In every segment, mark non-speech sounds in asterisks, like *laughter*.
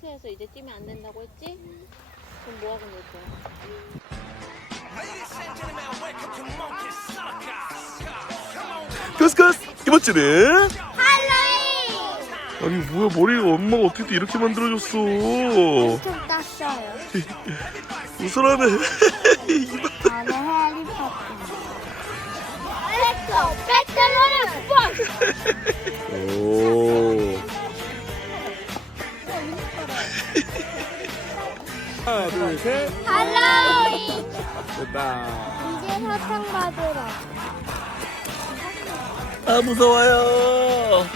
핑크해서 이제 뛰면 안 된다고 했지? 그럼 뭐 하고 놀 거야? 가스가스 이번 주는 할로윈! 아니 뭐야 머리가 엄마가 어떻게 이렇게 만들어줬어 좀 땄어요. *laughs* 웃으라네 *laughs* 하나 둘셋 할로윈! 됐다. 이제 사탕 받으러. 아 무서워요.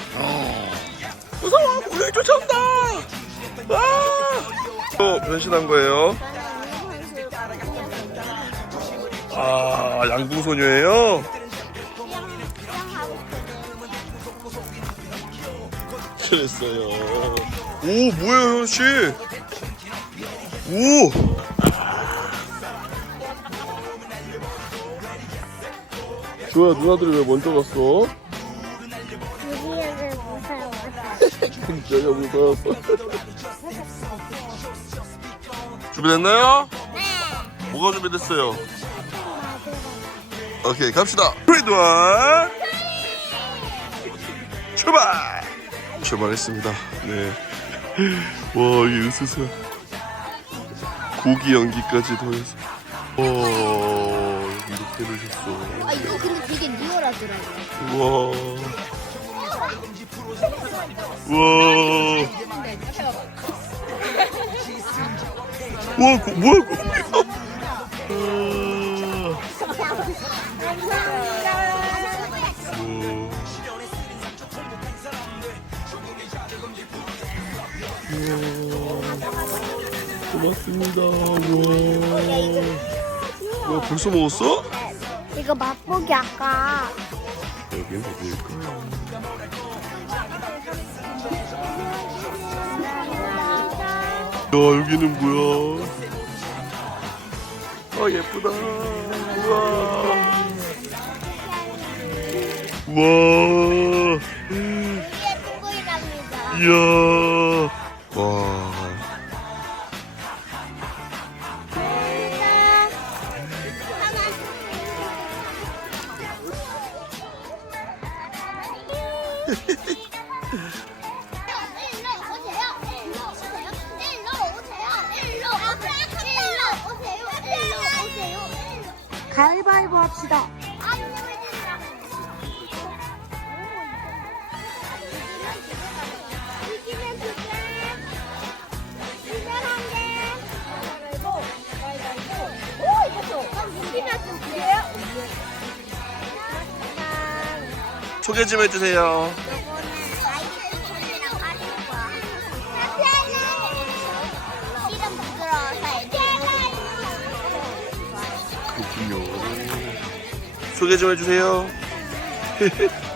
무서워. 고양이 쫓아온다. 아. 어, 변신한 거예요? 아 양궁소녀예요? 잘했어요. 오 뭐예요 현씨 오 좋아 누나들이 왜 먼저 갔어? 유리를 무서워. 진짜 무서웠어. 준비됐나요? 네. 뭐가 준비됐어요? 오케이 갑시다. 프리드와 출발. 출발했습니다. 네. *laughs* 와 이게 으스스. 고기 연기까지 더해서. 와 이렇게 넣으셨어. 아, 이거 근데 되게 리얼하더라고요. 우와. 우와. 우와, 고, 뭐야, 고. *laughs* 고맙습니다. 우와. 와, 벌써 먹었어? 이거 맛보기 아까 여기는 뭐일까? 야 여기는 뭐야? 아 예쁘다. 우와. 우와. 이야. 와. 가위바위보 합시다. 이기면 두 개. 이기면 한 개. 오, 이겼어. 이기면 두 개요? 소개 좀 해주세요. 그렇군요. 소개 좀 해주세요. *laughs*